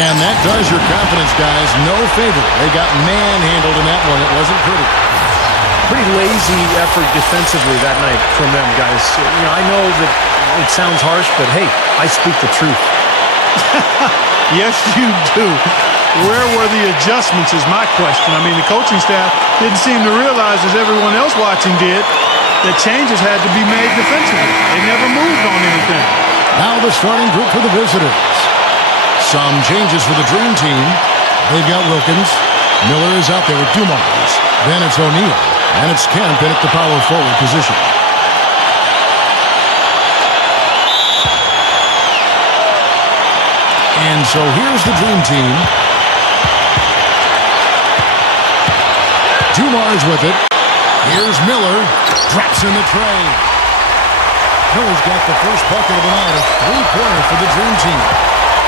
And that does your confidence, guys. No favor. They got manhandled in that one. It wasn't pretty. Pretty lazy effort defensively that night from them, guys. You know, I know that it sounds harsh, but hey, I speak the truth. Yes, you do. Where were the adjustments is my question. I mean, the coaching staff didn't seem to realize, as everyone else watching did, that changes had to be made defensively. They never moved on anything. Now the starting group for the visitors. Some changes for the Dream Team. They've got Wilkins. Miller is out there with Dumars. Then it's O'Neal. And it's Kemp in at the power forward position. And so here's the Dream Team. Dumars with it. Here's Miller. Drops in the tray. Miller's got the first bucket of the night. A three-pointer for the Dream Team.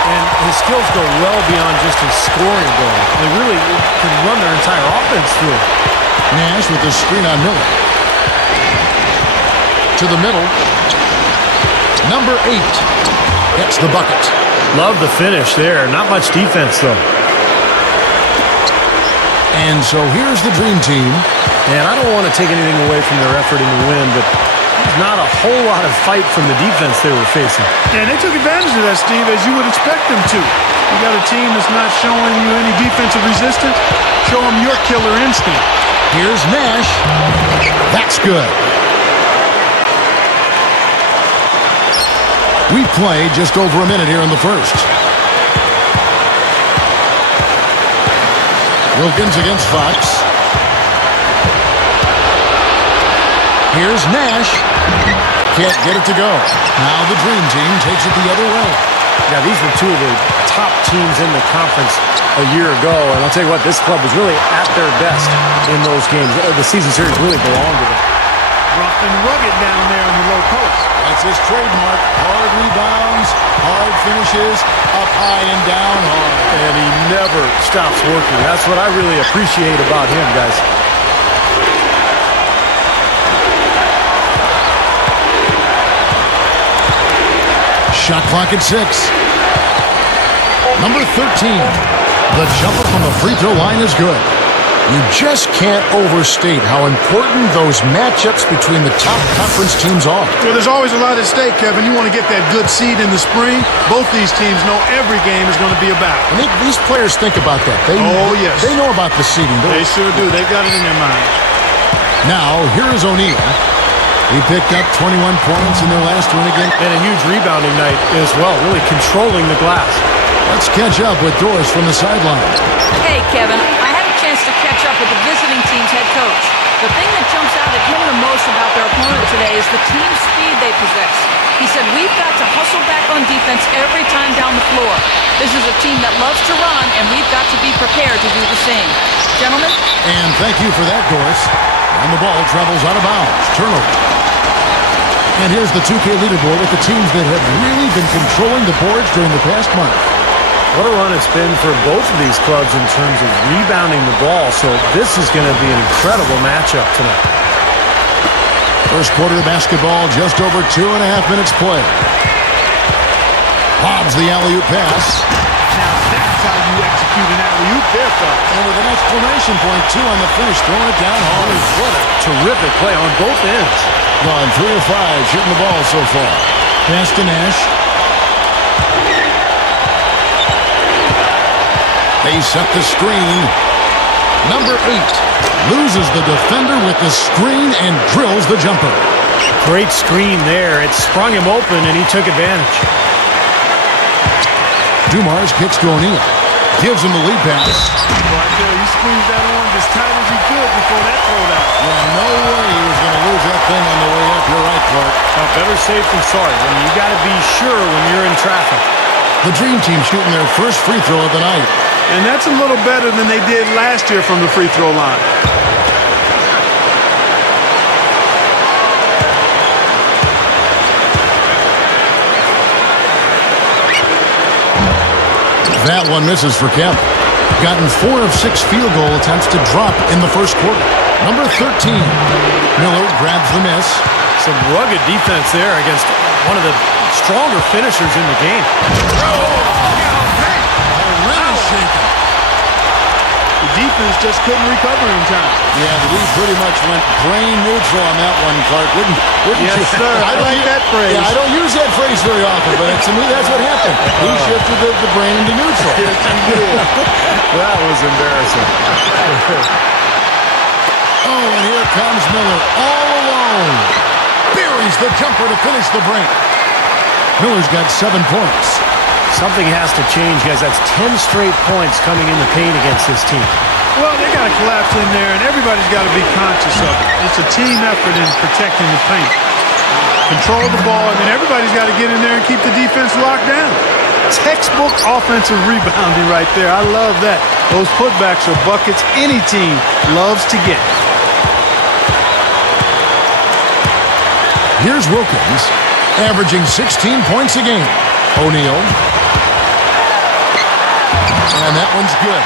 And his skills go well beyond just his scoring ability. They really can run their entire offense through him. Nash with the screen on Miller. To the middle. Number 8 gets the bucket. Love the finish there. Not much defense, though. And so here's the Dream Team. And I don't want to take anything away from their effort in the win, but there's not a whole lot of fight from the defense they were facing. And they took advantage of that, Steve, as you would expect them to. You got a team that's not showing you any defensive resistance. Show them your killer instinct. Here's Nash. That's good. We played just over a minute here in the first. Wilkins against Fox. Here's Nash. Can't get it to go. Now the Dream Team takes it the other way. Yeah, these were two of the top teams in the conference a year ago. And I'll tell you what, this club was really at their best in those games. The season series really belonged to them. Rough and rugged down there in the low post. That's his trademark. Hard rebounds, hard finishes, up high and down hard. And he never stops working. That's what I really appreciate about him, guys. Shot clock at 6. Number 13. The jumper from the free throw line is good. You just can't overstate how important those matchups between the top conference teams are. Well, there's always a lot at stake, Kevin. You want to get that good seed in the spring. Both these teams know every game is going to be a battle. And these players think about that. Yes. They know about the seeding. They sure do. They've got it in their mind. Now, here is O'Neal. He picked up 21 points in their last win again. And a huge rebounding night as well, really controlling the glass. Let's catch up with Doris from the sideline. Hey, Kevin. I had a chance to catch up with the visiting team's head coach. The thing that jumps out at him the most about their opponent today is the team speed they possess. He said, we've got to hustle back on defense every time down the floor. This is a team that loves to run, and we've got to be prepared to do the same. Gentlemen? And thank you for that, Doris. And the ball travels out of bounds. Turnover. And here's the 2K leaderboard with the teams that have really been controlling the boards during the past month. What a run it's been for both of these clubs in terms of rebounding the ball, so this is going to be an incredible matchup tonight. First quarter of basketball, just over 2.5 minutes play. Bobs the alley-oop pass. Now that's how you execute an alley-oop there, fellas. And with an exclamation point, too, on the finish, throwing it down hard. What a terrific play on both ends. Gone 3 of 5 shooting the ball so far. Pass to Nash. They set the screen. Number 8 loses the defender with the screen and drills the jumper. Great screen there. It sprung him open, and he took advantage. Dumars kicks to O'Neal. Gives him the lead pass. Well, I tell you, he squeezed that on as tight as he could before that throwdown. Yeah, no way he was going to lose that thing on the way up. You're right, Clark. Now, better safe than sorry. I mean, you got to be sure when you're in traffic. The Dream Team shooting their first free throw of the night. And that's a little better than they did last year from the free throw line. That one misses for Kemp. Gotten 4 of 6 field goal attempts to drop in the first quarter. Number 13. Miller grabs the miss. Some rugged defense there against one of the stronger finishers in the game. taken. The defense just couldn't recover in time. Yeah, the D pretty much went brain neutral on that one, Clark. Wouldn't Yes, you? sir. I like that phrase. Yeah, I don't use that phrase very often, but to me, that's what happened. He shifted the brain into neutral. That was embarrassing. Oh, and here comes Miller all alone. Buries the jumper to finish the break. Miller's got 7 points. Something has to change, guys. That's 10 straight points coming in the paint against this team. Well, they got to collapse in there, and everybody's got to be conscious of it. It's a team effort in protecting the paint. Control the ball, and then everybody's got to get in there and keep the defense locked down. Textbook offensive rebounding right there. I love that. Those putbacks are buckets any team loves to get. Here's Wilkins, averaging 16 points a game. O'Neal. And that one's good.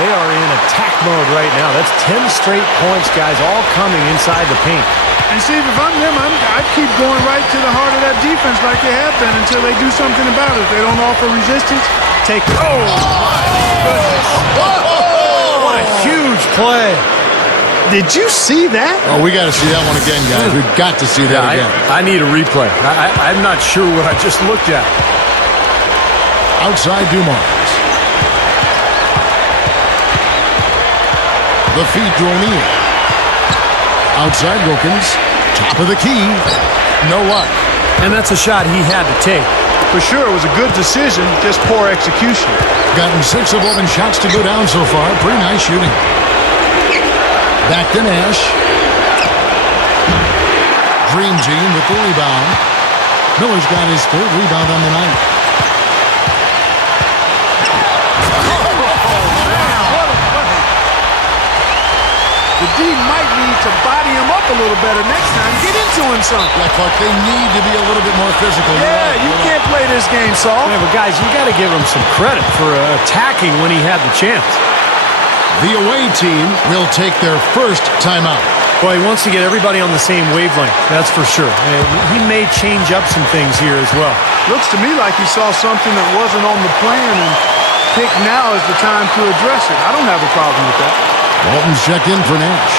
They are in attack mode right now. That's 10 straight points, guys, all coming inside the paint. And Steve, if I'm them, I'd keep going right to the heart of that defense like they have been until they do something about it. If they don't offer resistance, take it. Oh, my goodness. What a huge play. Did you see that? Oh, we got to see that one again, guys. We've got to see that again. I need a replay. I'm not sure what I just looked at. Outside Dumars. The feed to O'Neal. Outside Wilkins. Top of the key. No luck. And that's a shot he had to take. For sure, it was a good decision, just poor execution. Gotten 6 of 11 shots to go down so far. Pretty nice shooting. Back to Nash. Dream Team with the rebound. Miller's got his 3rd rebound on the night. The D might need to body him up a little better next time. Get into him some. Yeah, Clark, they need to be a little bit more physical. Yeah, you can't play this game, Saul. Yeah, but guys, you got to give him some credit for attacking when he had the chance. The away team will take their first timeout. Boy, he wants to get everybody on the same wavelength, that's for sure. And he may change up some things here as well. Looks to me like he saw something that wasn't on the plan and picked now is the time to address it. I don't have a problem with that. Walton's checked in for Nash.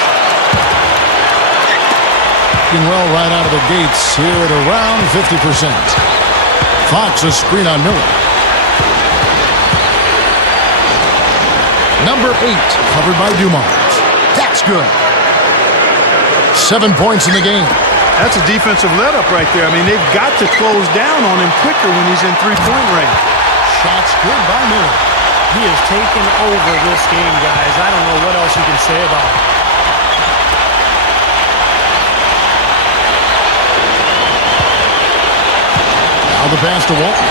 Doing well right out of the gates here at around 50%. Fox a screen on Miller. Number 8, covered by Dumars. That's good. 7 points in the game. That's a defensive let-up right there. I mean, they've got to close down on him quicker when he's in three-point range. Shots good by Miller. He has taken over this game, guys. I don't know what else you can say about it. Now the pass to Walton.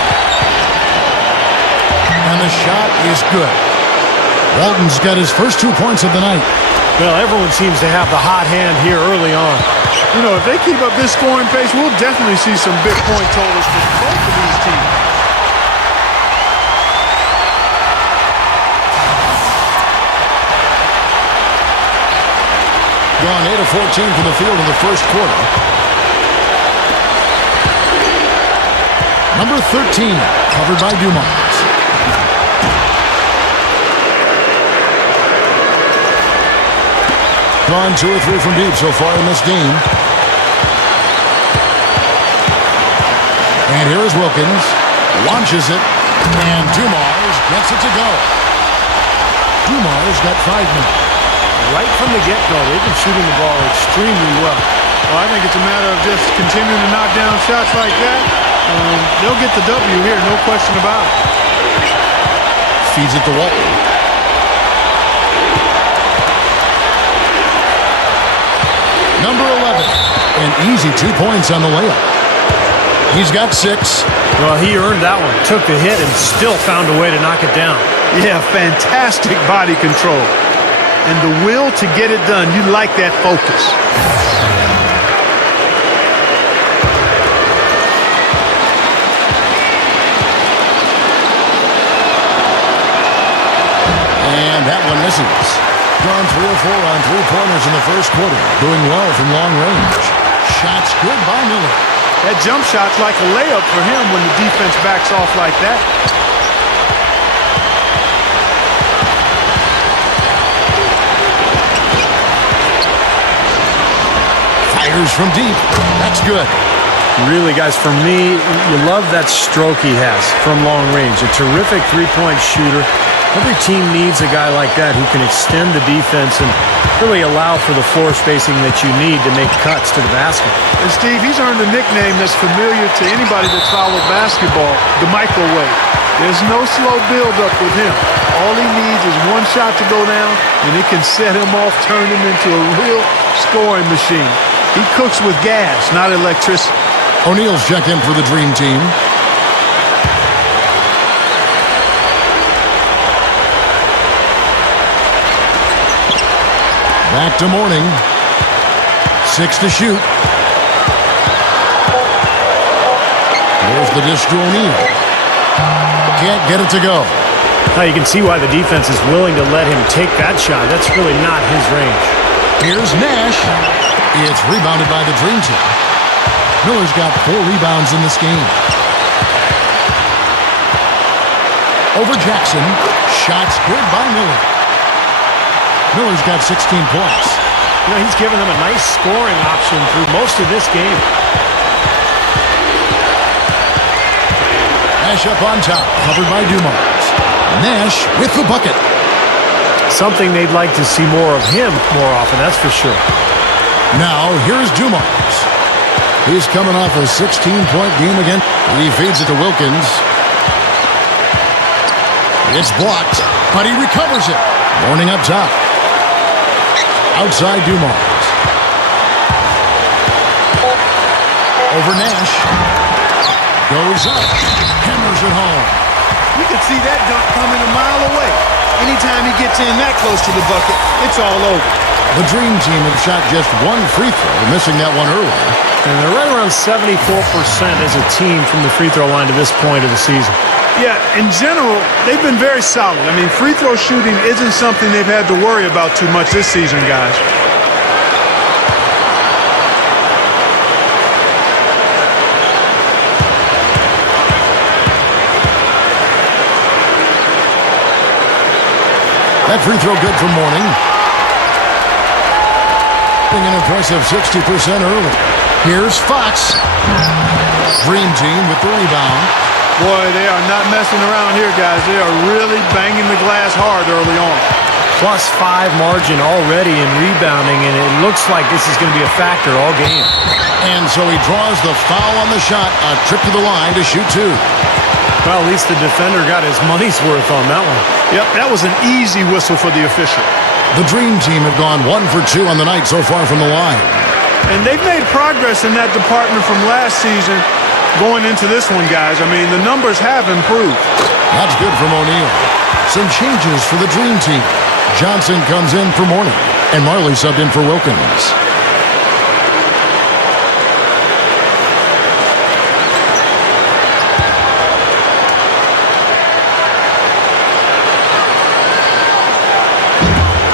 And the shot is good. Walton's got his first 2 points of the night. Well, everyone seems to have the hot hand here early on. You know, if they keep up this scoring pace, we'll definitely see some big point totals for both of these teams. Gone 8 of 14 from the field in the first quarter. Number 13, covered by Dumars. Gone 2 or 3 from deep so far in this game. And here is Wilkins. Launches it. And Dumars gets it to go. Dumars got 5 minutes. Right from the get-go, they've been shooting the ball extremely well. Well, I think it's a matter of just continuing to knock down shots like that. They'll get the W here, no question about it. Feeds it to Walton. Number 11. An easy 2 points on the layup. He's got 6. Well, he earned that one. Took the hit and still found a way to knock it down. Yeah, fantastic body control. And the will to get it done. You like that focus. And that one misses. Gone 3 or 4 on 3-pointers in the first quarter. Doing well from long range. Shots good by Miller. That jump shot's like a layup for him when the defense backs off like that. Fires from deep. That's good. Really, guys, for me, you love that stroke he has from long range. A terrific three-point shooter. Every team needs a guy like that who can extend the defense and really allow for the floor spacing that you need to make cuts to the basket. And Steve, he's earned a nickname that's familiar to anybody that's followed basketball, the microwave. There's no slow build-up with him. All he needs is one shot to go down, and it can set him off, turn him into a real scoring machine. He cooks with gas, not electricity. O'Neal's checked in for the Dream Team. Back to Mourning. 6 to shoot. There's the dish to O'Neal. Can't get it to go. Now you can see why the defense is willing to let him take that shot. That's really not his range. Here's Nash. It's rebounded by the Dream Team. Miller's got 4 rebounds in this game. Over Jackson. Shots good by Miller. Miller's got 16 points. You know, he's given them a nice scoring option through most of this game. Nash up on top, covered by Dumars. Nash with the bucket. Something they'd like to see more of him more often, that's for sure. Now, here's Dumars. He's coming off a 16-point game again. He feeds it to Wilkins. It's blocked, but he recovers it. Mourning up top. Outside Dumars. Over Nash. Goes up. Hammers it home. You can see that dunk coming a mile away. Anytime he gets in that close to the bucket, it's all over. The Dream Team have shot just 1 free throw, missing that one earlier. And they're right around 74% as a team from the free throw line to this point of the season. Yeah, in general, they've been very solid. I mean, free throw shooting isn't something they've had to worry about too much this season, guys. That free throw good for Mourning. An impressive 60% early. Here's Fox. Dream Team with the rebound. Boy, they are not messing around here, guys. They are really banging the glass hard early on. +5 margin already in rebounding, and it looks like this is going to be a factor all game. And so he draws the foul on the shot. A trip to the line to shoot 2. Well, at least the defender got his money's worth on that one. Yep, that was an easy whistle for the official. The Dream Team have gone 1 for 2 on the night so far from the line. And they've made progress in that department from last season going into this one, guys. I mean, the numbers have improved. That's good from O'Neal. Some changes for the Dream Team. Johnson comes in for Mourning, and Marley subbed in for Wilkins.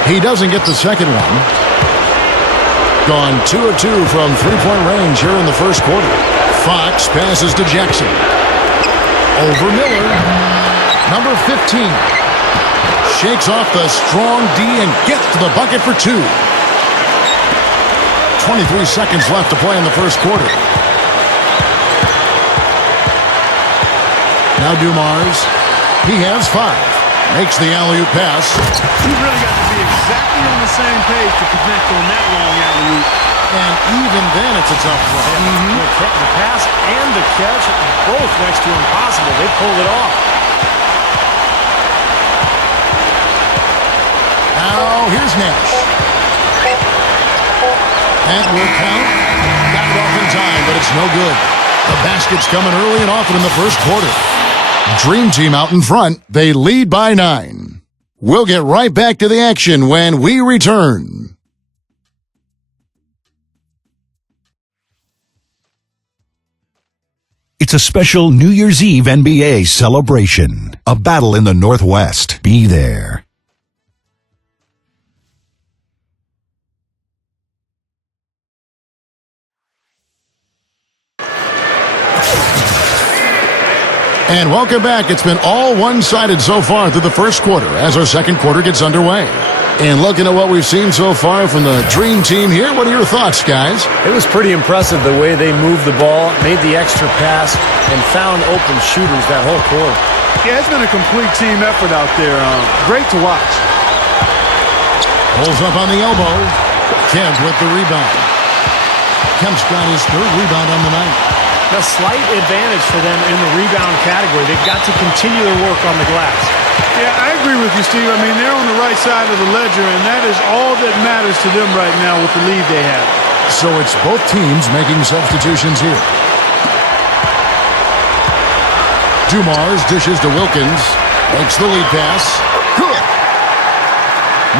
He doesn't get the second one. Gone 2 of 2 from three-point range here in the first quarter. Fox passes to Jackson. Over Miller. Number 15. Shakes off the strong D and gets to the bucket for 2. 23 seconds left to play in the first quarter. Now Dumars. He has 5. Makes the alley-oop pass. You really got to be exactly on the same page to connect on that long alley-oop. And even then, it's a tough play. The pass and the catch, both next to impossible. They pulled it off. Now, here's Nash. That will count. Got it off in time, but it's no good. The basket's coming early and often in the first quarter. Dream Team out in front. They lead by 9. We'll get right back to the action when we return. It's a special New Year's Eve NBA celebration. A battle in the Northwest. Be there. And welcome back. It's been all one-sided so far through the first quarter as our second quarter gets underway. And looking at what we've seen so far from the Dream Team here, what are your thoughts, guys? It was pretty impressive the way they moved the ball, made the extra pass, and found open shooters that whole quarter. Yeah, it's been a complete team effort out there. Great to watch. Pulls up on the elbow. Kemp with the rebound. Kemp's got his third rebound on the night. A slight advantage for them in the rebound category. They've got to continue their work on the glass. Yeah, I agree with you, Steve. I mean, they're on the right side of the ledger, and that is all that matters to them right now with the lead they have. So it's both teams making substitutions here. Dumars dishes to Wilkins. Makes the lead pass. Good.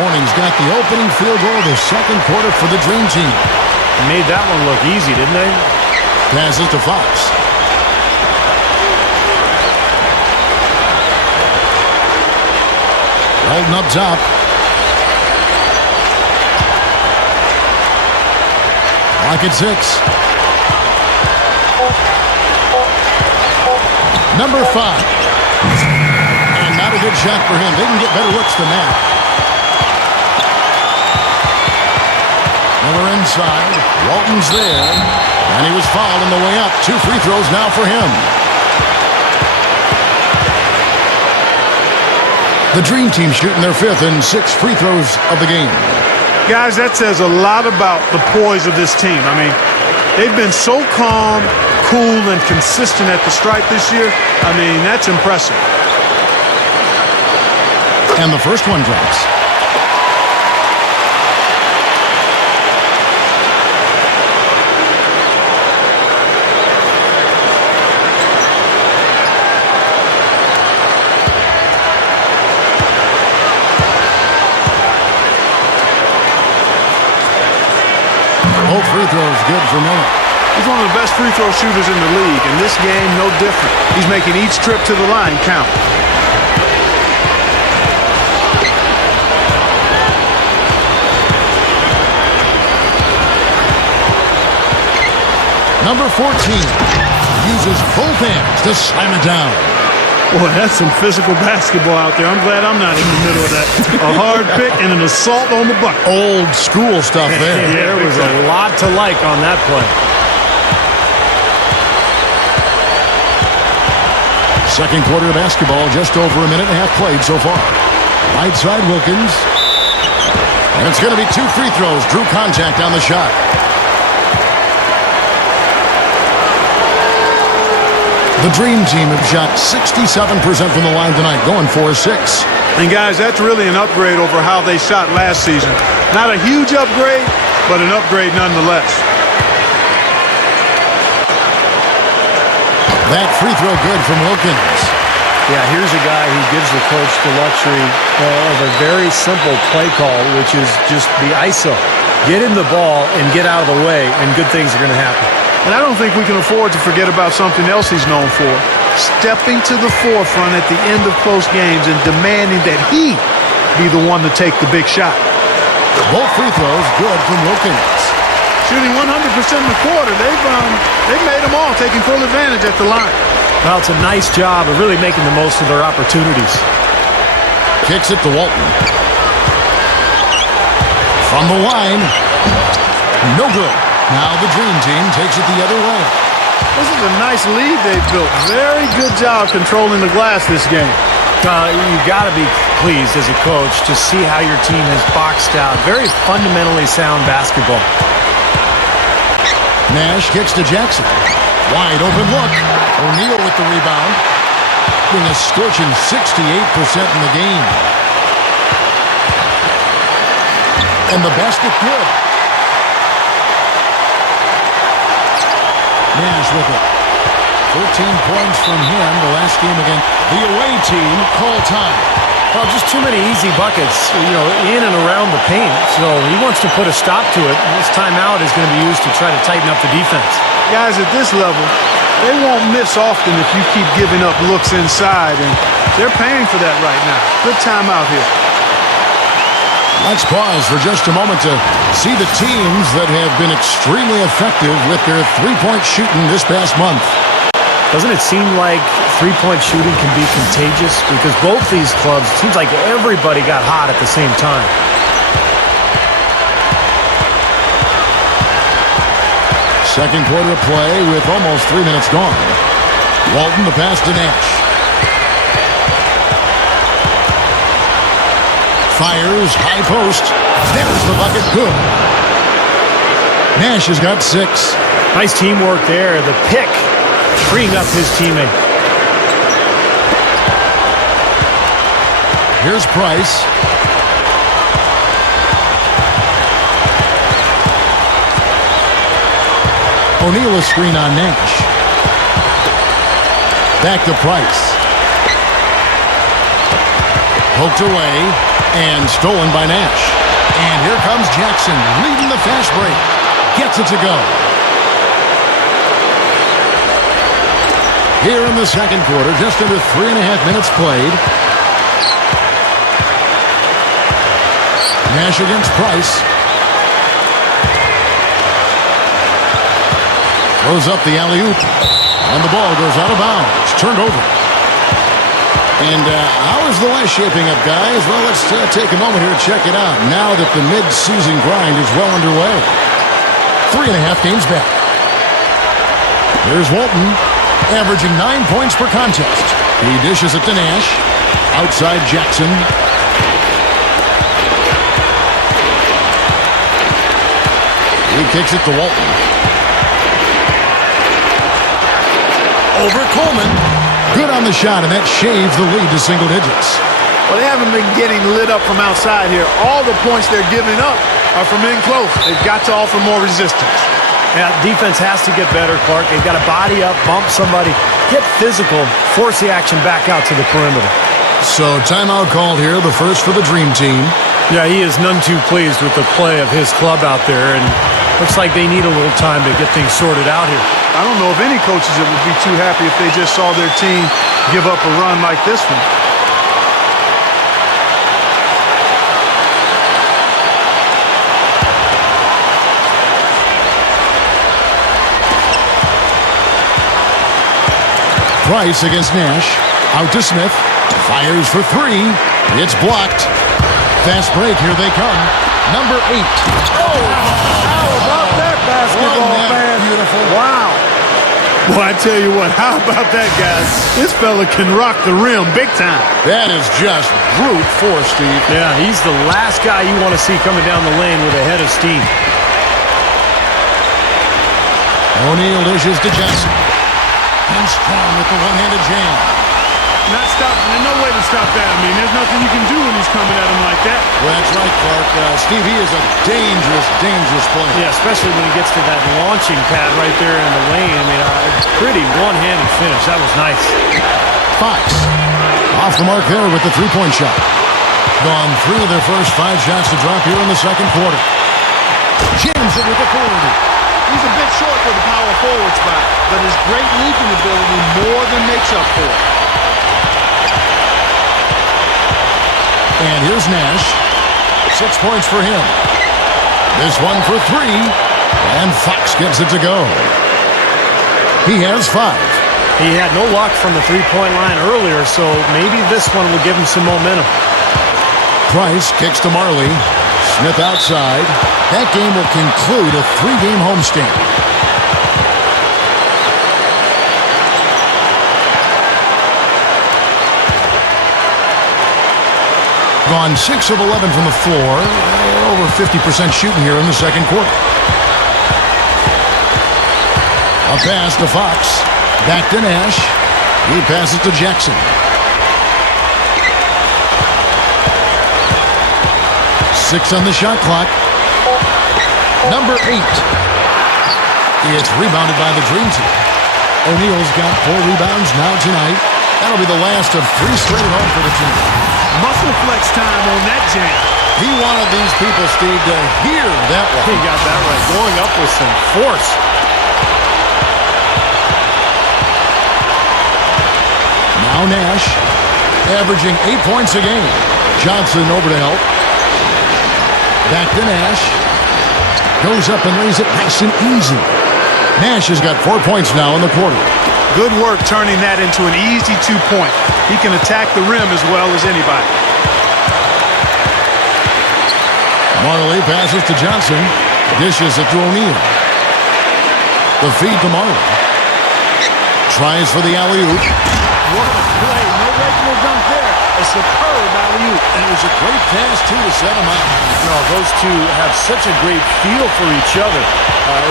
Morning's got the opening field goal of the second quarter for the Dream Team. Made that one look easy, didn't they? Passes to Fox. Holding up top. Lock at 6. Number 5. And not a good shot for him. They can get better looks than that. Miller inside. Walton's there. And he was fouled on the way up. 2 free throws now for him. The Dream Team shooting their 5th and 6th free throws of the game. Guys, that says a lot about the poise of this team. I mean, they've been so calm, cool, and consistent at the stripe this year. I mean, that's impressive. And the first one drops. Both free throws good for Miller. He's one of the best free throw shooters in the league. In this game, no different. He's making each trip to the line count. Number 14 uses both hands to slam it down. Boy, that's some physical basketball out there. I'm glad I'm not in the middle of that. A hard pick and an assault on the bucket. Old school stuff there. There was a lot to like on that play. Second quarter of basketball, just over a minute and a half played so far. Right side Wilkins. And it's going to be 2 free throws. Drew contact on the shot. The Dream Team have shot 67% from the line tonight, going 4-6. And guys, that's really an upgrade over how they shot last season. Not a huge upgrade, but an upgrade nonetheless. That free throw good from Wilkins. Yeah, here's a guy who gives the coach the luxury of a very simple play call, which is just the ISO. Get him the ball and get out of the way, and good things are going to happen. And I don't think we can afford to forget about something else he's known for. Stepping to the forefront at the end of close games and demanding that he be the one to take the big shot. Both free throws good from Wilkins. Shooting 100% in the quarter. They've made them all, taking full advantage at the line. Well, it's a nice job of really making the most of their opportunities. Kicks it to Walton. From the line. No good. Now the Dream Team takes it the other way. This is a nice lead they've built. Very good job controlling the glass this game. You've got to be pleased as a coach to see how your team has boxed out. Very fundamentally sound basketball. Nash kicks to Jackson. Wide open look. O'Neal with the rebound. Doing a scorching 68% in the game. And the basket good. Nash with it. 14 points from him the last game again. The away team call time. Well, just too many easy buckets, in and around the paint. So he wants to put a stop to it. This timeout is going to be used to try to tighten up the defense. Guys, at this level, they won't miss often if you keep giving up looks inside, and they're paying for that right now. Good timeout here. Let's pause for just a moment to see the teams that have been extremely effective with their three-point shooting this past month. Doesn't it seem like three-point shooting can be contagious? Because both these clubs, it seems like everybody got hot at the same time. Second quarter of play with almost 3 minutes gone. Walton, the pass to Nash. Fires, high post. There's the bucket. Good. Nash has got 6. Nice teamwork there. The pick freeing up his teammate. Here's Price. O'Neal a screen on Nash. Back to Price. Poked away and stolen by Nash. And here comes Jackson leading the fast break. Gets it to go. Here in the second quarter, just under 3.5 minutes played. Nash against Price. Throws up the alley-oop. And the ball goes out of bounds. Turned over. And how is the West shaping up, guys? Well, let's take a moment here to check it out. Now that the mid-season grind is well underway. 3.5 games back. Here's Walton, averaging 9 points per contest. He dishes it to Nash. Outside Jackson. He kicks it to Walton. Over Coleman. Good on the shot, and that shaves the lead to single digits. Well, they haven't been getting lit up from outside here. All the points they're giving up are from in close. They've got to offer more resistance. Yeah, defense has to get better, Clark. They've got to body up, bump somebody, get physical, force the action back out to the perimeter. So timeout called here, the first for the Dream Team. Yeah, he is none too pleased with the play of his club out there, and looks like they need a little time to get things sorted out here. I don't know of any coaches that would be too happy if they just saw their team give up a run like this one. Price against Nash. Out to Smith. Fires for 3. It's blocked. Fast break. Here they come. Number 8. Oh, how about that basketball, man? Beautiful. Wow. Boy, I tell you what, how about that, guys? This fella can rock the rim big time. That is just brute force, Steve. Yeah, he's the last guy you want to see coming down the lane with a head of steam. O'Neal dishes to Jackson. And strong with the one-handed jam. Not stopping. There's no way to stop that. I mean, there's nothing you can do when he's coming at him like that. Well, that's right, Clark. Steve, he is a dangerous, dangerous player. Yeah, especially when he gets to that launching pad right there in the lane. I mean, pretty one-handed finish. That was nice. Fox off the mark there with the three-point shot. Gone 3 of their first 5 shots to drop here in the second quarter. Jams it with the forward. He's a bit short for the power forward spot, but his great leaping ability more than makes up for it. And here's Nash. 6 points for him. This one for 3. And Fox gets it to go. He has 5. He had no luck from the three-point line earlier, so maybe this one will give him some momentum. Price kicks to Marley. Smith outside. That game will conclude a 3-game homestand. Gone 6 of 11 from the floor. Over 50% shooting here in the second quarter. A pass to Fox. Back to Nash. He passes to Jackson. 6 on the shot clock. Number 8. It's rebounded by the Dream Team. O'Neal's got 4 rebounds now tonight. That'll be the last of 3 straight at home for the team. Muscle flex time on that jam. He wanted these people, Steve, to hear that one. He got that right. Going up with some force. Now Nash, averaging 8 points a game. Johnson over to help. Back to Nash. Goes up and lays it nice and easy. Nash has got 4 points now in the quarter. Good work turning that into an easy 2-point. He can attack the rim as well as anybody. Marley passes to Johnson. Dishes it to O'Neal. The feed to Marley. Tries for the alley-oop. What a play. No regular dunk there. A superb alley-oop. And it was a great pass, too, to set him up. No, those two have such a great feel for each other.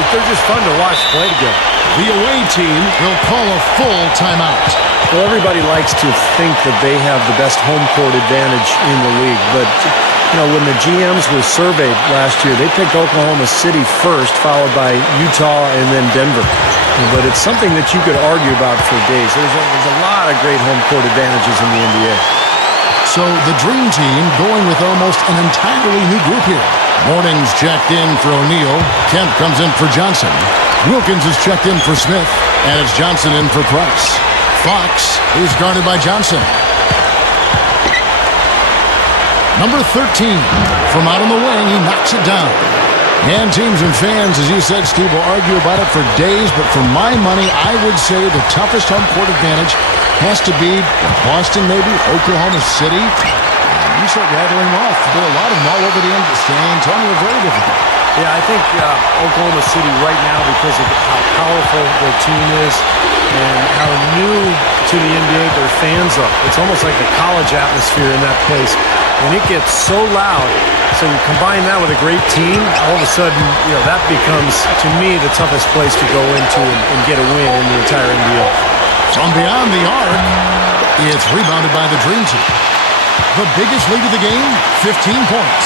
They're just fun to watch play together. The away team will call a full timeout. Well, everybody likes to think that they have the best home court advantage in the league, but when the GMs were surveyed last year, they picked Oklahoma City first, followed by Utah and then Denver. But it's something that you could argue about for days. There's a lot of great home court advantages in the NBA. So the Dream Team going with almost an entirely new group here. Morning's checked in for O'Neal. Kemp comes in for Johnson. Wilkins is checked in for Smith. And it's Johnson in for Price. Fox is guarded by Johnson. Number 13. From out on the wing, he knocks it down. And teams and fans, as you said, Steve, will argue about it for days, but for my money, I would say the toughest home court advantage has to be Boston, maybe, Oklahoma City. You start rattling them off. There are a lot of them all over the end of San Antonio, very difficult. Yeah, I think Oklahoma City right now, because of how powerful their team is and how new to the NBA their fans are. It's almost like the college atmosphere in that place. And it gets so loud. So you combine that with a great team, all of a sudden, that becomes, to me, the toughest place to go into and get a win in the entire NBA. From beyond the arc, it's rebounded by the Dream Team. The biggest lead of the game, 15 points.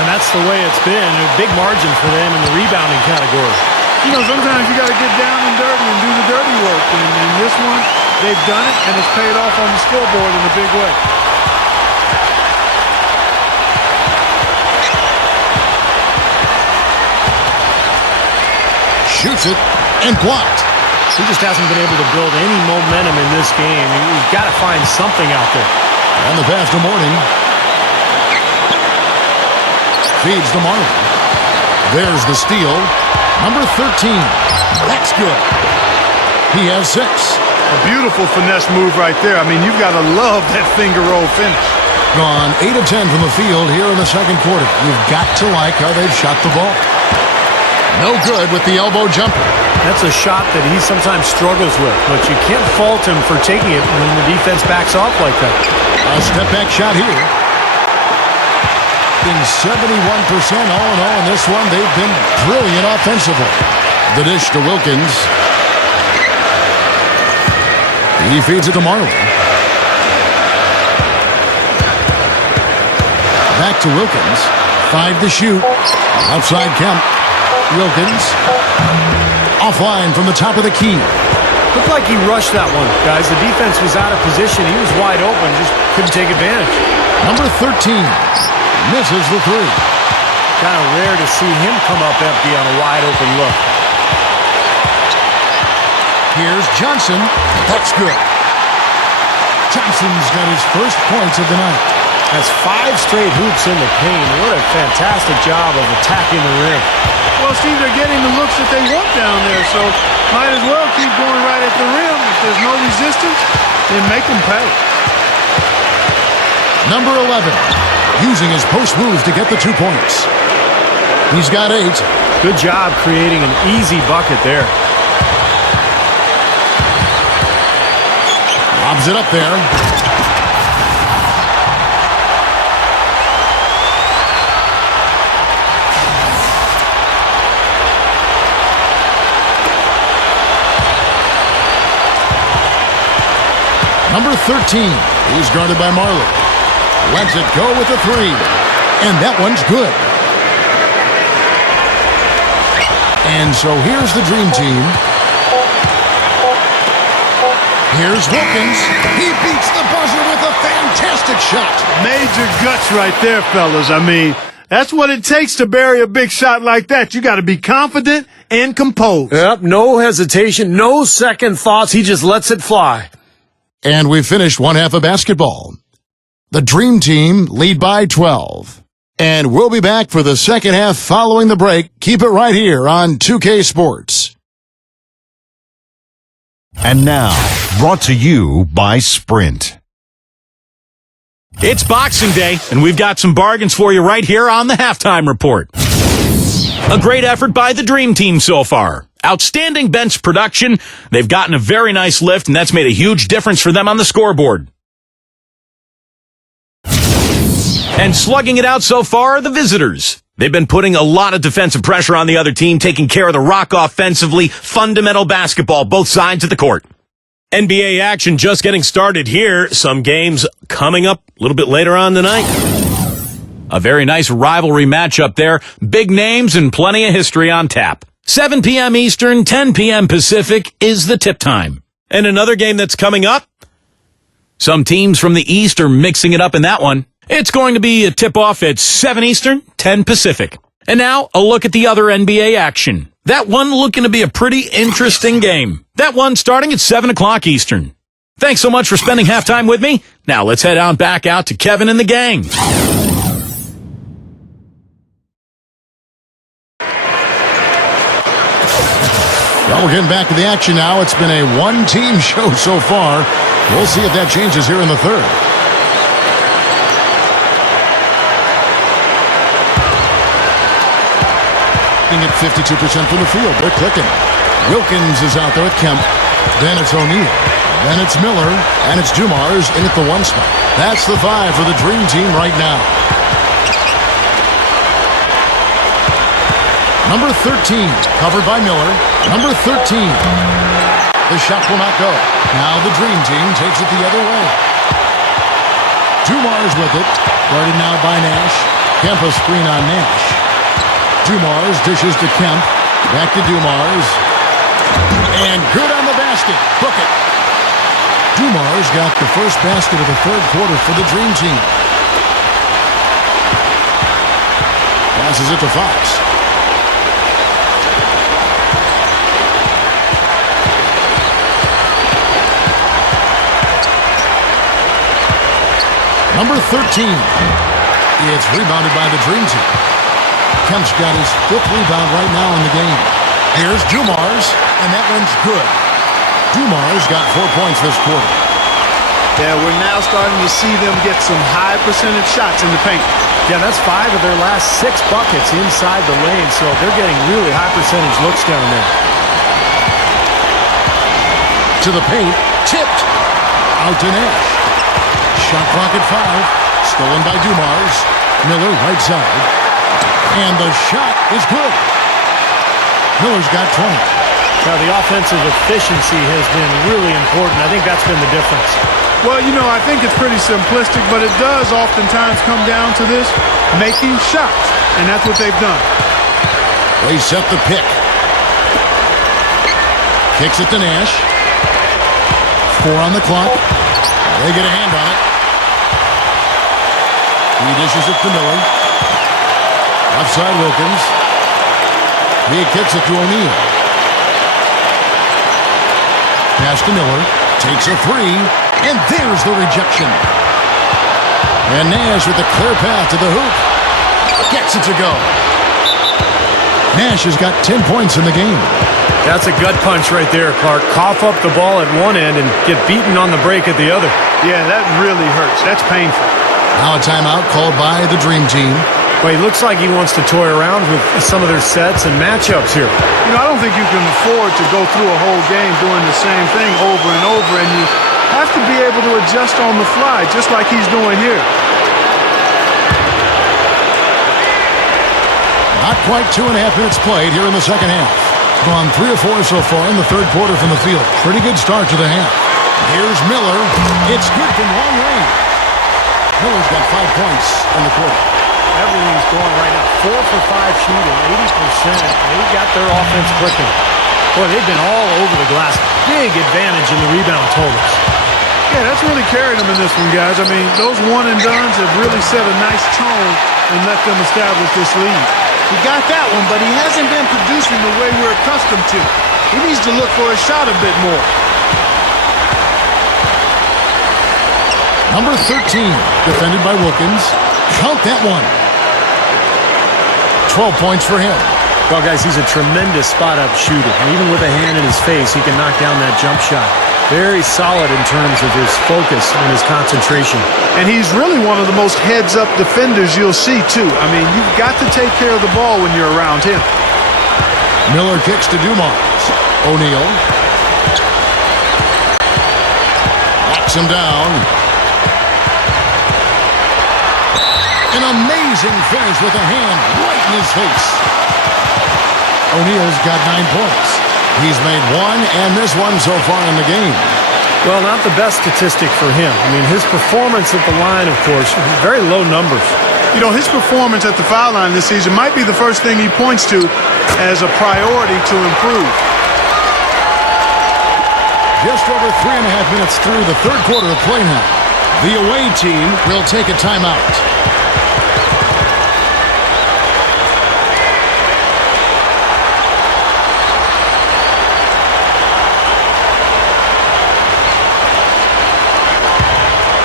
And that's the way it's been. A big margin for them in the rebounding category. Sometimes you got to get down and dirty and do the dirty work. And in this one, they've done it, and it's paid off on the scoreboard in a big way. Shoots it and blocked. He just hasn't been able to build any momentum in this game. He's got to find something out there. And the pass to Morning. Feeds to Marley. There's the steal. Number 13. That's good. He has 6. A beautiful finesse move right there. I mean, you've got to love that finger roll finish. Gone 8 of 10 from the field here in the second quarter. You've got to like how they've shot the ball. No good with the elbow jumper. That's a shot that he sometimes struggles with, but you can't fault him for taking it when the defense backs off like that. A step-back shot here. Being 71% all in all in this one. They've been brilliant offensively. The dish to Wilkins. He feeds it to Marley. Back to Wilkins. 5 to shoot. Outside Kemp. Wilkins. Offline from the top of the key. Looked like he rushed that one, guys. The defense was out of position. He was wide open. Just couldn't take advantage. Number 13. Misses the 3. Kind of rare to see him come up empty on a wide open look. Here's Johnson. That's good. Johnson's got his first points of the night. That's 5 straight hoops in the paint. What a fantastic job of attacking the rim. Well, Steve, they're getting the looks that they want down there, so might as well keep going right at the rim. If there's no resistance, then make them pay. Number 11, using his post move to get the 2 points. He's got 8. Good job creating an easy bucket there. Lobs it up there. Number 13, he's guarded by Marley. Lets it go with a 3. And that one's good. And so here's the Dream Team. Here's Wilkins. He beats the buzzer with a fantastic shot. Major guts right there, fellas. I mean, that's what it takes to bury a big shot like that. You got to be confident and composed. Yep, no hesitation, no second thoughts. He just lets it fly. And we finished one half of basketball. The Dream Team lead by 12. And we'll be back for the second half following the break. Keep it right here on 2K Sports. And now, brought to you by Sprint. It's Boxing Day, and we've got some bargains for you right here on the Halftime Report. A great effort by the Dream Team so far. Outstanding bench production. They've gotten a very nice lift, and that's made a huge difference for them on the scoreboard. And slugging it out so far are the visitors. They've been putting a lot of defensive pressure on the other team, taking care of the rock offensively, fundamental basketball, both sides of the court. NBA action just getting started here. Some games coming up a little bit later on tonight. A very nice rivalry matchup there. Big names and plenty of history on tap. 7 p.m. Eastern, 10 p.m. Pacific is the tip time. And another game that's coming up. Some teams from the East are mixing it up in that one. It's going to be a tip-off at 7 Eastern, 10 Pacific. And now, a look at the other NBA action. That one looking to be a pretty interesting game. That one starting at 7 o'clock Eastern. Thanks so much for spending halftime with me. Now let's head on back out to Kevin and the gang. Well, we're getting back to the action now. It's been a one-team show so far. We'll see if that changes here in the third. At 52% from the field. They're clicking. Wilkins is out there with Kemp. Then it's O'Neal. Then it's Miller. And it's Dumars in at the 1 spot. That's the 5 for the Dream Team right now. Number 13, covered by Miller. Number 13. The shot will not go. Now the Dream Team takes it the other way. Dumars with it. Guarded now by Nash. Kemp a screen on Nash. Dumars dishes to Kemp. Back to Dumars. And good on the basket. Book it. Dumars got the first basket of the third quarter for the Dream Team. Passes it to Fox. Number 13. It's rebounded by the Dream Team. Kemp's got his 5th rebound right now in the game. Here's Dumars, and that one's good. Dumars got 4 points this quarter. Yeah, we're now starting to see them get some high percentage shots in the paint. Yeah, that's 5 of their last 6 buckets inside the lane, so they're getting really high percentage looks down there. To the paint, tipped. Out to Nash. Shot clock at 5. Stolen by Dumars. Miller right side. And the shot is good. Miller's got 20. Now, the offensive efficiency has been really important. I think that's been the difference. Well, you know, I think it's pretty simplistic, but it does oftentimes come down to this, making shots. And that's what they've done. They set the pick. Kicks it to Nash. 4 on the clock. They get a hand on it. He dishes it to Miller. Outside Wilkins. He kicks it to O'Neal. Pass to Miller. Takes a 3. And there's the rejection. And Nash with a clear path to the hoop. Gets it to go. Nash has got 10 points in the game. That's a gut punch right there, Clark. Cough up the ball at one end and get beaten on the break at the other. Yeah, that really hurts. That's painful. Now a timeout called by the Dream Team. Well, he looks like he wants to toy around with some of their sets and matchups here. You know, I don't think you can afford to go through a whole game doing the same thing over and over, and you have to be able to adjust on the fly, just like he's doing here. Not quite 2.5 minutes played here in the second half. Gone 3 or 4 so far in the third quarter from the field. Pretty good start to the half. Here's Miller. It's good from long range. Miller's got 5 points in the quarter. Everything's going right now. 4 for 5 shooting, 80%. They got their offense clicking. Boy, they've been all over the glass. Big advantage in the rebound totals. Yeah, that's really carried them in this one, guys. I mean, those one-and-dones have really set a nice tone and let them establish this lead. He got that one, but he hasn't been producing the way we're accustomed to. He needs to look for a shot a bit more. Number 13, defended by Wilkins. Count that one. 12 points for him. Well, guys, he's a tremendous spot-up shooter. And even with a hand in his face, he can knock down that jump shot. Very solid in terms of his focus and his concentration. And he's really one of the most heads-up defenders you'll see, too. I mean, you've got to take care of the ball when you're around him. Miller kicks to Dumars. O'Neal. Knocks him down. An amazing finish with a hand right in his face. O'Neal's got 9 points. He's made one and missed one so far in the game. Well, not the best statistic for him. I mean, his performance at the line, of course, very low numbers. You know, his performance at the foul line this season might be the first thing he points to as a priority to improve. Just over 3.5 minutes through the third quarter of play now. The away team will take a timeout.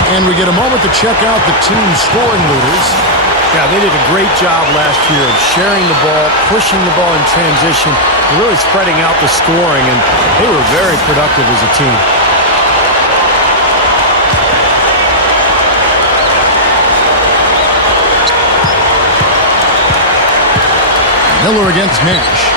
And we get a moment to check out the team's scoring leaders. Yeah, they did a great job last year of sharing the ball, pushing the ball in transition, and really spreading out the scoring, and they were very productive as a team. Miller against Nash.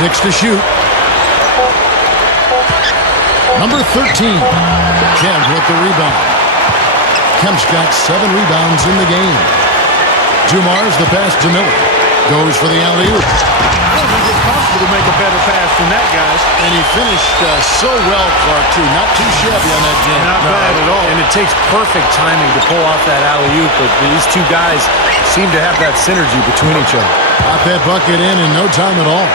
Six to shoot. Number 13. Kemp with the rebound. Kemp's got 7 rebounds in the game. Dumars the pass to Miller. Goes for the alley-oop. I don't think it's possible to make a better pass than that, guys. And he finished so well, Clark, too. Not too shabby on that jam. Not bad at all. And it takes perfect timing to pull off that alley-oop, but these two guys seem to have that synergy between each other. Got that bucket in no time at all.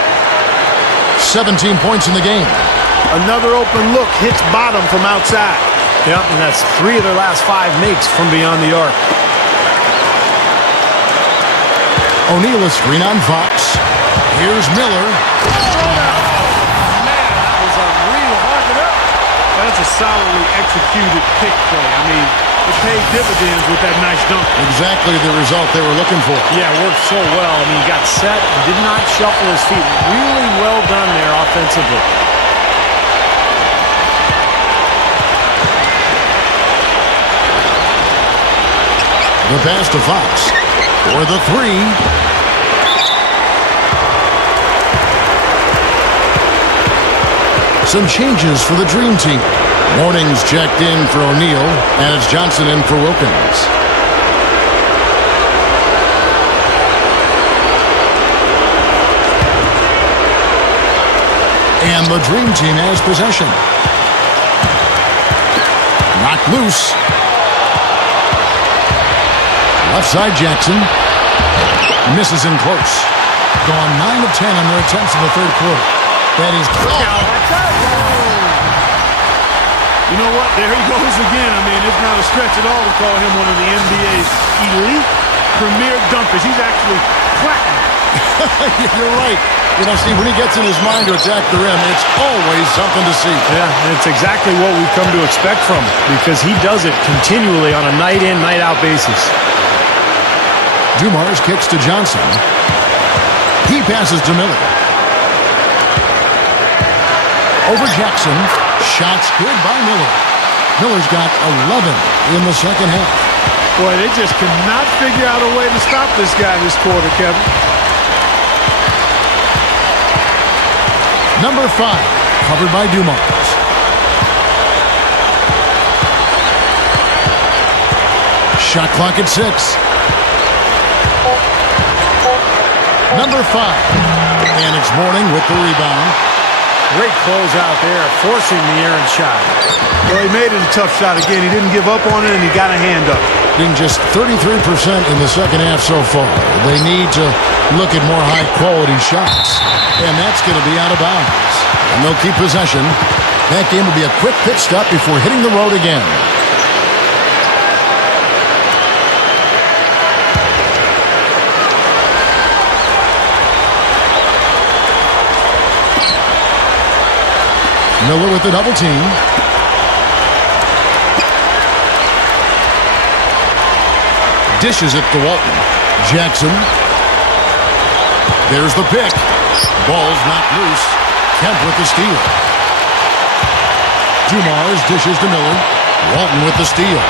17 points in the game. Another open look hits bottom from outside. Yep, and that's 3 of their last 5 makes from beyond the arc. O'Neal a screen on Fox. Here's Miller. Man, that was unreal. Mark it up. That's a solidly executed pick play. I mean, it paid dividends with that nice dunk. Exactly the result they were looking for. Yeah, it worked so well. I mean, he got set and did not shuffle his feet. Really well done there offensively. The pass to Fox for the 3. Some changes for the Dream Team. Warnings checked in for O'Neal, and it's Johnson in for Wilkins. And the Dream Team has possession. Knocked loose. Left side Jackson. Misses in close. Gone 9 of 10 on their attempts in the third quarter. That is... You know what? There he goes again. I mean, it's not a stretch at all to call him one of the NBA's elite premier dunkers. He's actually platinum. You're right. You know, Steve, when he gets in his mind to attack the rim, it's always something to see. Yeah, and it's exactly what we've come to expect from him because he does it continually on a night-in, night-out basis. Dumars kicks to Johnson. He passes to Miller. Over Jackson. Shots good by Miller. Miller's got 11 in the second half. Boy, they just cannot figure out a way to stop this guy this quarter, Kevin. Number 5, covered by Dumars. Shot clock at 6. Number 5. And it's Mourning with the rebound. Great close out there, forcing the errant shot. Well, he made it a tough shot again. He didn't give up on it, and he got a hand up. Being just 33% in the second half so far. They need to look at more high-quality shots. And that's going to be out of bounds. And they'll keep possession. That game will be a quick pit stop before hitting the road again. Miller with the double team. Dishes it to Walton. Jackson. There's the pick. Ball's knocked loose. Kemp with the steal. Dumars dishes to Miller. Walton with the steal.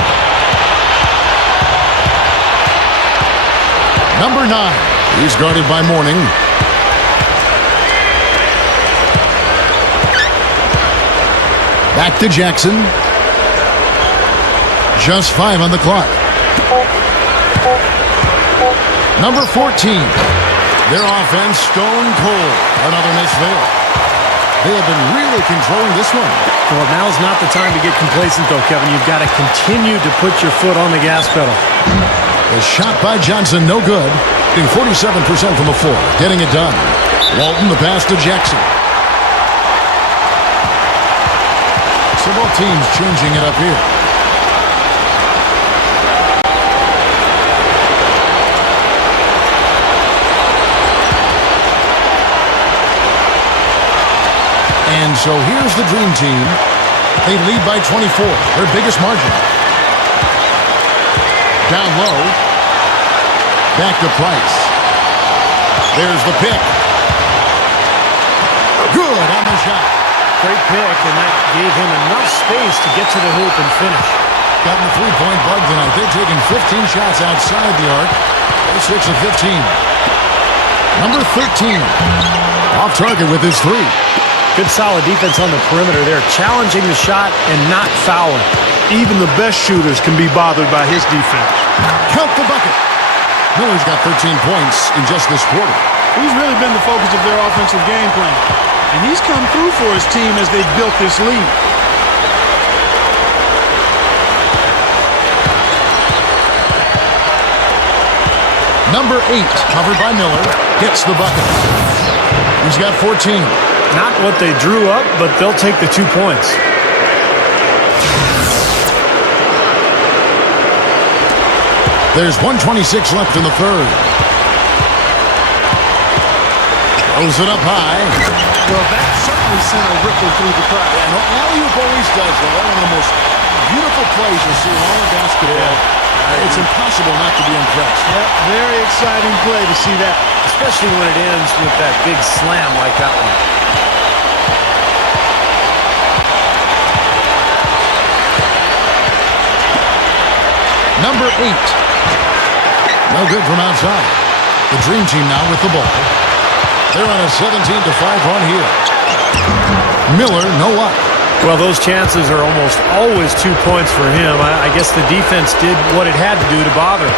Number 9. He's guarded by Mourning. Back to Jackson. Just 5 on the clock. Number 14. Their offense stone cold. Another miss there. They have been really controlling this one. Well, now's not the time to get complacent, though, Kevin. You've got to continue to put your foot on the gas pedal. The shot by Johnson, no good. Getting 47% from the floor. Getting it done. Walton, the pass to Jackson. So both teams changing it up here. And so here's the Dream Team. They lead by 24, their biggest margin. Down low. Back to Price. There's the pick. Good on the shot. Great pick, and that gave him enough space to get to the hoop and finish. Gotten the three-point bug tonight. They're taking 15 shots outside the arc. They're 6 of 15. Number 13. Off target with his 3. Good solid defense on the perimeter there, challenging the shot and not fouling. Even the best shooters can be bothered by his defense. Count the bucket. Miller's got 13 points in just this quarter. He's really been the focus of their offensive game plan. And he's come through for his team as they've built this lead. Number 8, covered by Miller, gets the bucket. He's got 14. Not what they drew up, but they'll take the 2 points. There's 1:26 left in the third. Throws it up high. Well, that certainly sent a ripple through the crowd. And alley-oop always does that. One of the most beautiful plays you see in all of basketball. It's impossible not to be impressed. Yep, very exciting play to see that. Especially when it ends with that big slam like that one. Number 8. No good from outside. The Dream Team now with the ball. They're on a 17-5 run here. Miller, no luck. Well, those chances are almost always 2 points for him. I guess the defense did what it had to do to bother.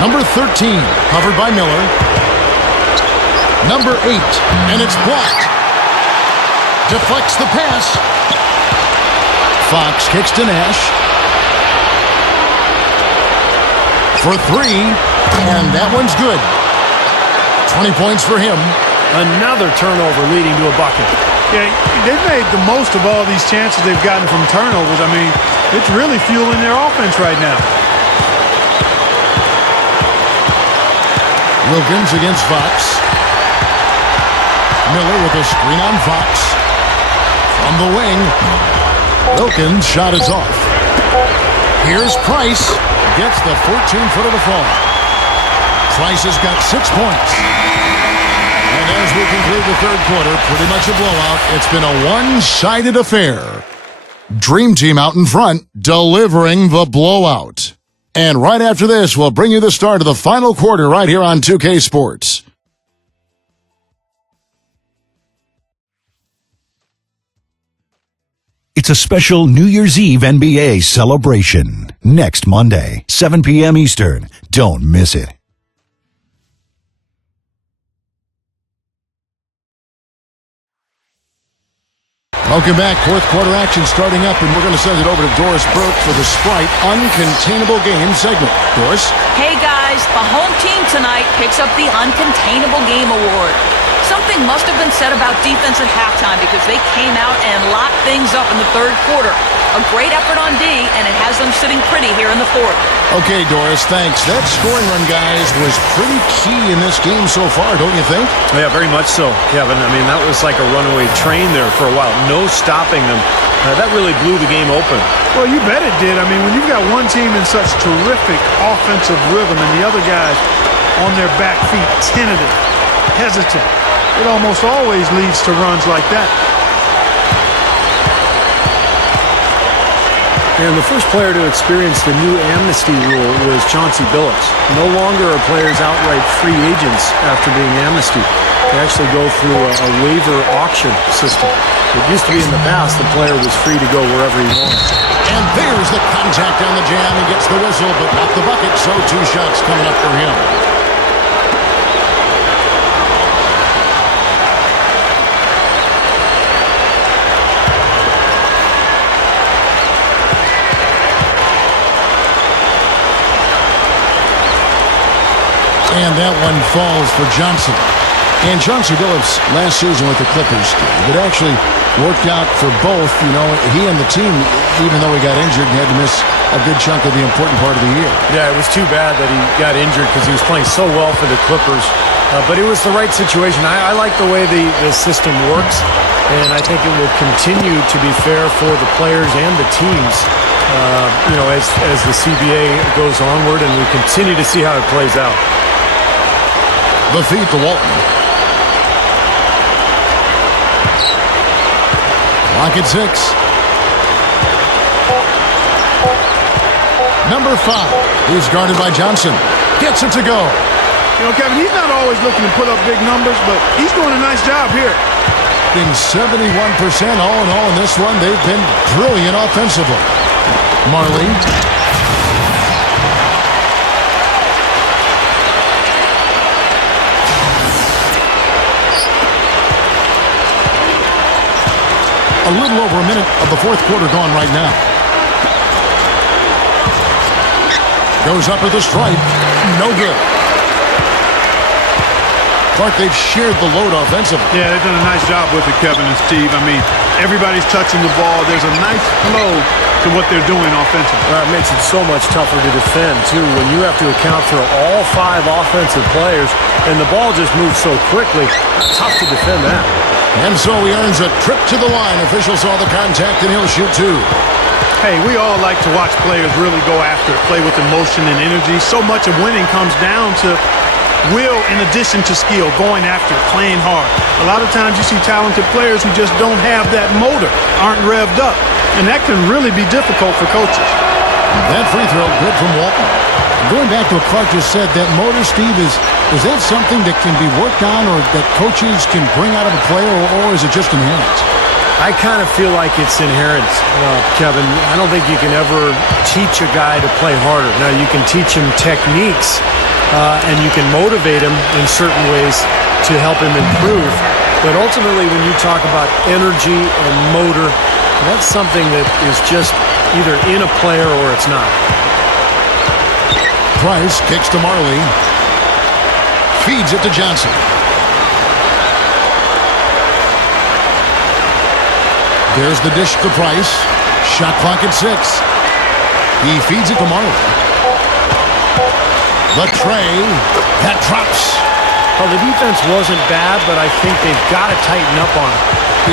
Number 13, covered by Miller. Number 8, and it's blocked. Deflects the pass. Fox kicks to Nash. For 3, and that one's good. 20 points for him. Another turnover leading to a bucket. Yeah, they've made the most of all these chances they've gotten from turnovers. I mean, it's really fueling their offense right now. Wilkins against Fox. Miller with a screen on Fox. From the wing. Wilkins' shot is off. Here's Price. Gets the 14-footer to fall. Price has got 6 points. And as we conclude the third quarter, pretty much a blowout. It's been a one-sided affair. Dream Team out in front, delivering the blowout. And right after this, we'll bring you the start of the final quarter right here on 2K Sports. It's a special New Year's Eve NBA celebration. Next Monday, 7 p.m. Eastern. Don't miss it. Welcome back. Fourth quarter action starting up, and we're going to send it over to Doris Burke for the Sprite Uncontainable Game segment. Doris? Hey guys, the home team tonight picks up the Uncontainable Game Award. Something must have been said about defense at halftime because they came out and locked things up in the third quarter. A great effort on D, and it has them sitting pretty here in the fourth. Okay, Doris, thanks. That scoring run, guys, was pretty key in this game so far, don't you think? Yeah, very much so, Kevin. I mean, that was like a runaway train there for a while. No stopping them. That really blew the game open. Well, you bet it did. I mean, when you've got one team in such terrific offensive rhythm and the other guys on their back feet, tentative, hesitant, it almost always leads to runs like that. And the first player to experience the new amnesty rule was Chauncey Billups. No longer are players outright free agents after being amnestied. They actually go through a waiver auction system. It used to be in the past the player was free to go wherever he wanted. And there's the contact on the jam. He gets the whistle, but not the bucket, so 2 shots coming up for him. And that one falls for Johnson. And Chauncey Billups last season with the Clippers, it actually worked out for both. You know, he and the team, even though he got injured and had to miss a good chunk of the important part of the year. Yeah, it was too bad that he got injured because he was playing so well for the Clippers. But it was the right situation. I like the way the system works, and I think it will continue to be fair for the players and the teams, you know, as the CBA goes onward, and we continue to see how it plays out. The feed to Walton. Clock at 6. Number 5. He's guarded by Johnson. Gets it to go. You know, Kevin, he's not always looking to put up big numbers, but he's doing a nice job here. Being 71% all in all in this one, they've been brilliant offensively. Marley. A little over a minute of the fourth quarter gone right now. Goes up with the stripe. No good. Clark, they've shared the load offensively. Yeah, they've done a nice job with it, Kevin and Steve. I mean, everybody's touching the ball. There's a nice flow to what they're doing offensively. That makes it so much tougher to defend, too, when you have to account for all 5 offensive players, and the ball just moves so quickly. It's tough to defend that. And so he earns a trip to the line. Official saw the contact, and he'll shoot 2. Hey, we all like to watch players really go after it, play with emotion and energy. So much of winning comes down to will in addition to skill, going after it, playing hard. A lot of times you see talented players who just don't have that motor, aren't revved up, and that can really be difficult for coaches. That free throw, good from Walton. Going back to what Clark just said, that motor, Steve, is that something that can be worked on or that coaches can bring out of a player, or is it just inherent? I kind of feel like it's inherent, Kevin. I don't think you can ever teach a guy to play harder. Now, you can teach him techniques, and you can motivate him in certain ways to help him improve. But ultimately, when you talk about energy and motor, that's something that is just either in a player or it's not. Price kicks to Marley. Feeds it to Johnson. There's the dish to Price. Shot clock at 6. He feeds it to Marley. The tray. That drops. Well, the defense wasn't bad, but I think they've got to tighten up on it.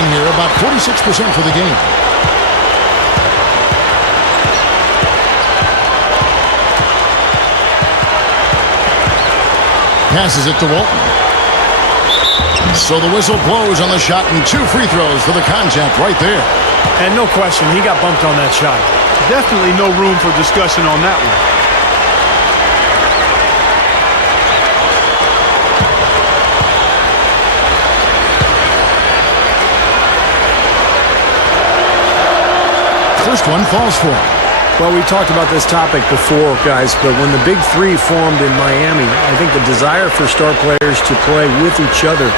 In here, about 46% for the game. Passes it to Walton. So the whistle blows on the shot and 2 free throws for the contact right there. And no question, he got bumped on that shot. Definitely no room for discussion on that one. First one falls for him. Well, we talked about this topic before, guys, but when the Big Three formed in Miami, I think the desire for star players to play with each other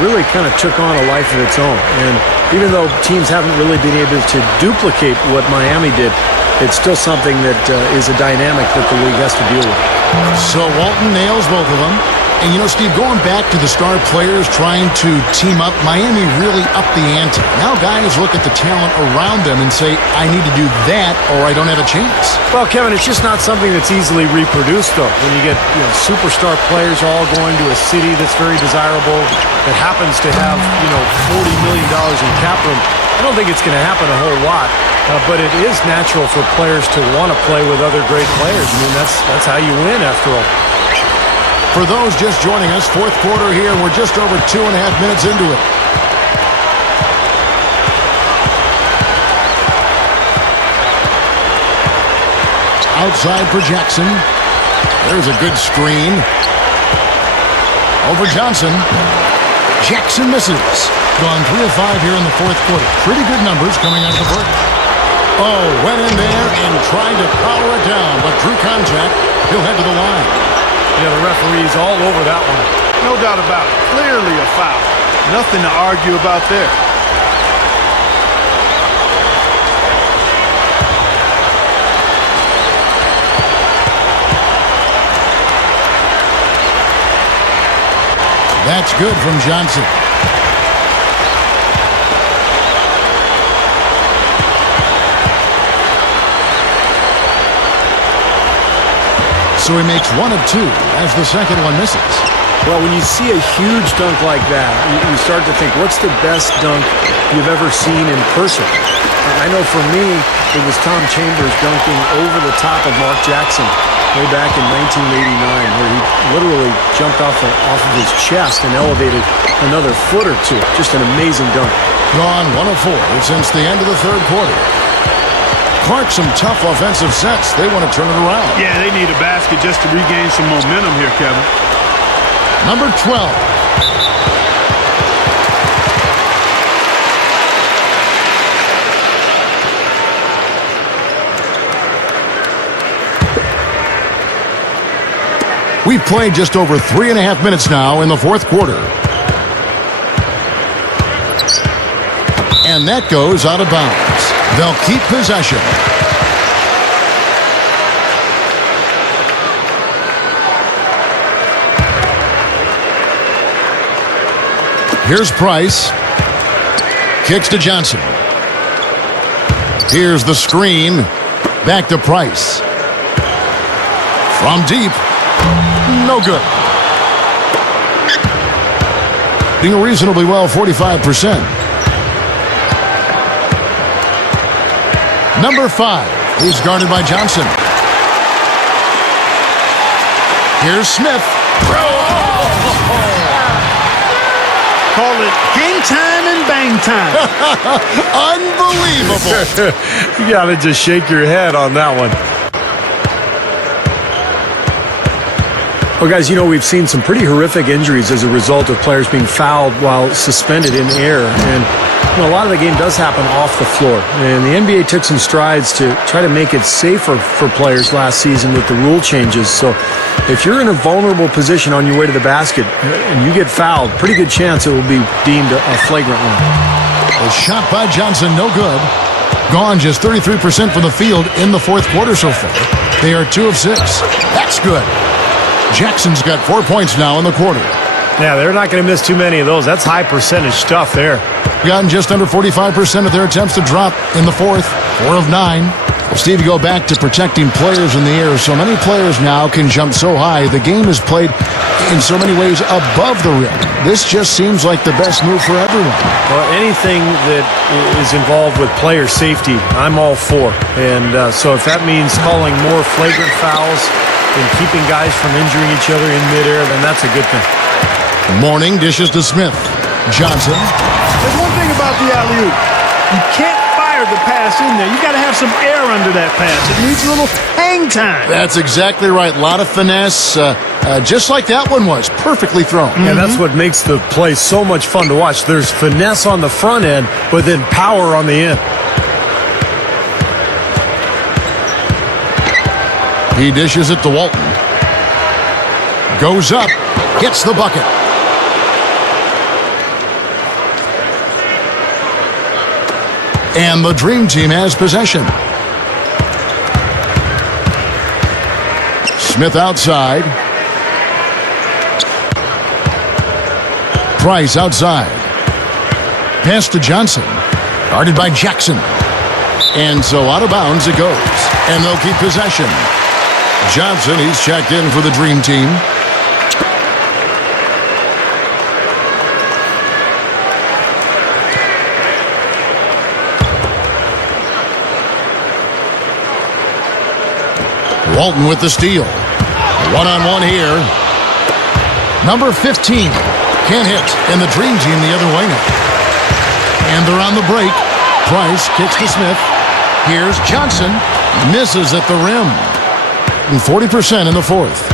really kind of took on a life of its own. And even though teams haven't really been able to duplicate what Miami did, it's still something that is a dynamic that the league has to deal with. So Walton nails both of them. And, you know, Steve, going back to the star players trying to team up, Miami really upped the ante. Now guys look at the talent around them and say, I need to do that or I don't have a chance. Well, Kevin, it's just not something that's easily reproduced, though. When you get superstar players all going to a city that's very desirable, that happens to have, $40 million in cap room, I don't think it's going to happen a whole lot. But it is natural for players to want to play with other great players. I mean, that's how you win, after all. For those just joining us, fourth quarter here, we're just over 2.5 minutes into it. outside for Jackson. There's a good screen. Over Johnson. Jackson misses. Gone 3 of 5 here in the fourth quarter. Pretty good numbers coming out of the break. Oh, went in there and tried to power it down, but drew contact. He'll head to the line. Yeah, the referee's all over that one. No doubt about it. Clearly a foul. Nothing to argue about there. That's good from Johnson. So he makes 1 of 2 as the second one misses. Well, when you see a huge dunk like that, you start to think, what's the best dunk you've ever seen in person? I know for me, it was Tom Chambers dunking over the top of Mark Jackson way back in 1989, where he literally jumped off of his chest and elevated another foot or two. Just an amazing dunk. Gone 1 of 4 since the end of the third quarter. Clark, some tough offensive sets. They want to turn it around. Yeah, they need a basket just to regain some momentum here, Kevin. Number 12. We've played just over 3.5 minutes now in the fourth quarter. And that goes out of bounds. They'll keep possession. Here's Price. Kicks to Johnson. Here's the screen. Back to Price. From deep. No good. Doing reasonably well, 45%. Number 5. He's guarded by Johnson. Here's Smith. Call it hang time and bang time. Unbelievable. You got to just shake your head on that one. Well, guys, you know, we've seen some pretty horrific injuries as a result of players being fouled while suspended in air. And you know, a lot of the game does happen off the floor. And the NBA took some strides to try to make it safer for players last season with the rule changes. So if you're in a vulnerable position on your way to the basket and you get fouled, pretty good chance it will be deemed a flagrant one. A shot by Johnson, no good. Gone just 33% from the field in the fourth quarter so far. They are 2 of 6. That's good. Jackson's got 4 points now in the quarter. Yeah, they're not going to miss too many of those. That's high percentage stuff there. Gotten just under 45% of their attempts to drop in the fourth. 4 of 9. Well, Steve, you go back to protecting players in the air. So many players now can jump so high. The game is played in so many ways above the rim. This just seems like the best move for everyone. Well, anything that is involved with player safety, I'm all for. And so if that means calling more flagrant fouls and keeping guys from injuring each other in midair, then that's a good thing. Morning dishes to Smith. Johnson. There's one thing about the alley-oop. You can't fire the pass in there. You got to have some air under that pass. It needs a little hang time. That's exactly right. A lot of finesse, just like that one was. Perfectly thrown. And that's what makes the play so much fun to watch. There's finesse on the front end, but then power on the end. He dishes it to Walton. Goes up. Gets the bucket. And the Dream Team has possession. Smith outside. Price outside. Pass to Johnson. Guarded by Jackson. And so out of bounds it goes. And they'll keep possession. Johnson, he's checked in for the Dream Team. Walton with the steal. One-on-one here. Number 15 can't hit, and the Dream Team the other way now. And they're on the break. Price kicks to Smith. Here's Johnson. Misses at the rim. shooting 40% in the fourth.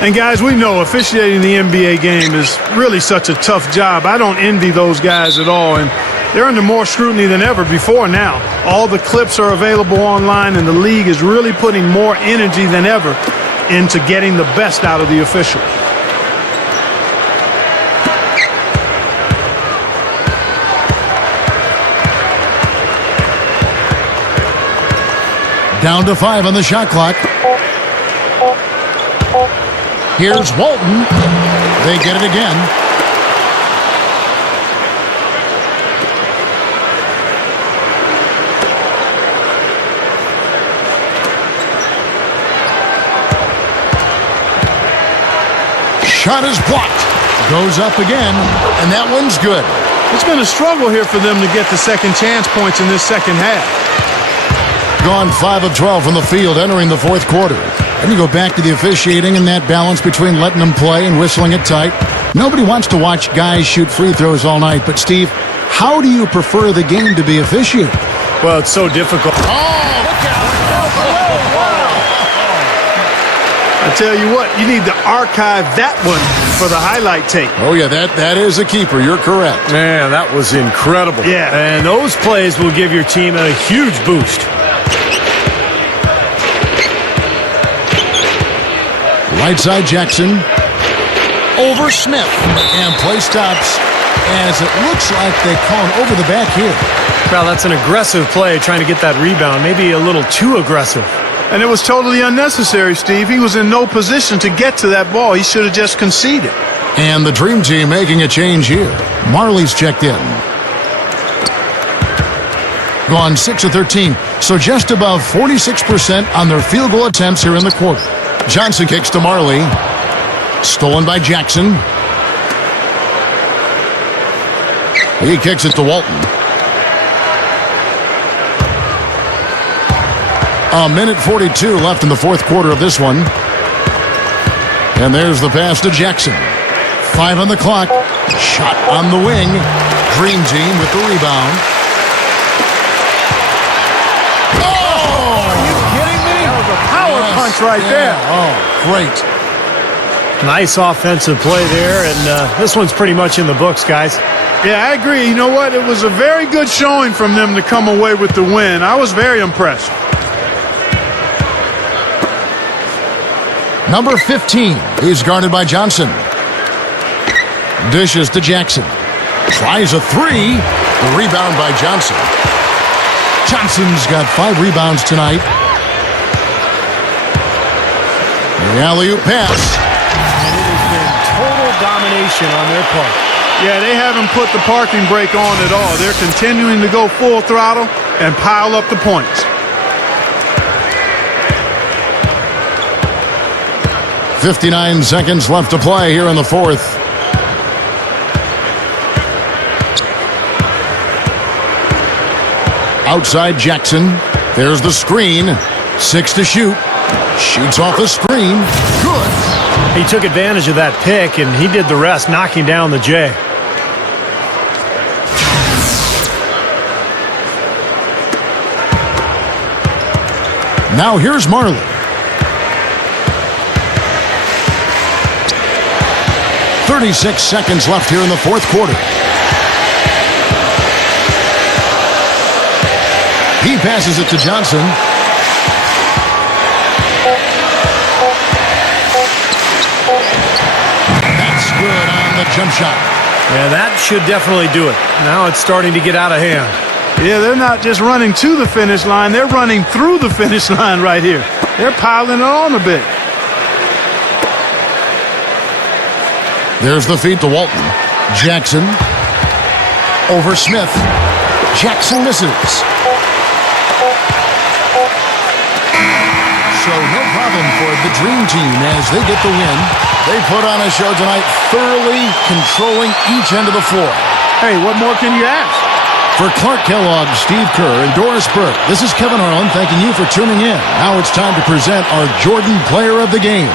And guys, we know officiating the NBA game is really such a tough job. I don't envy those guys at all, and they're under more scrutiny than ever before now. All the clips are available online, and the league is really putting more energy than ever into getting the best out of the officials. Down to 5 on the shot clock. Here's Walton. They get it again. Shot is blocked. Goes up again, and that one's good. It's been a struggle here for them to get the second chance points in this second half. Gone 5 of 12 from the field entering the fourth quarter. And you go back to the officiating and that balance between letting them play and whistling it tight. Nobody wants to watch guys shoot free throws all night. But, Steve, how do you prefer the game to be officiated? Well, it's so difficult. Oh, look out. I tell you what, you need to archive that one for the highlight tape. Oh, yeah, that is a keeper. You're correct. Man, that was incredible. Yeah. And those plays will give your team a huge boost. Right side Jackson. Over Smith. And play stops as it looks like they call him over the back here. Well, that's an aggressive play trying to get that rebound. Maybe a little too aggressive. And it was totally unnecessary, Steve. He was in no position to get to that ball. He should have just conceded. And the Dream Team making a change here. Marley's checked in. Gone 6 of 13. So just above 46% on their field goal attempts here in the quarter. Johnson kicks to Marley. Stolen by Jackson. He kicks it to Walton. A minute 42 left in the fourth quarter of this one. And there's the pass to Jackson. 5 on the clock. Shot on the wing. Dream Team with the rebound. Power punch right there. Oh, great. Nice offensive play there, and this one's pretty much in the books, guys. Yeah, I agree. You know what? It was a very good showing from them to come away with the win. I was very impressed. Number 15 is guarded by Johnson. Dishes to Jackson. Tries a three. The rebound by Johnson. Johnson's got 5 rebounds tonight. The alley-oop pass. And it has been total domination on their part. Yeah, they haven't put the parking brake on at all. They're continuing to go full throttle and pile up the points. 59 seconds left to play here in the fourth. Outside Jackson. There's the screen. 6 to shoot. Shoots off the screen. Good. He took advantage of that pick, and he did the rest, knocking down the J. Now here's Marley. .36 seconds left here in the fourth quarter. He passes it to Johnson. That's good on the jump shot. Yeah, that should definitely do it. Now it's starting to get out of hand. Yeah, they're not just running to the finish line. They're running through the finish line right here. They're piling it on a bit. There's the feed to Walton. Jackson. Over Smith. Jackson misses. So no problem for the Dream Team as they get the win. They put on a show tonight, thoroughly controlling each end of the floor. Hey, what more can you ask? For Clark Kellogg, Steve Kerr, and Doris Burke, this is Kevin Harlan thanking you for tuning in. Now it's time to present our Jordan Player of the Game.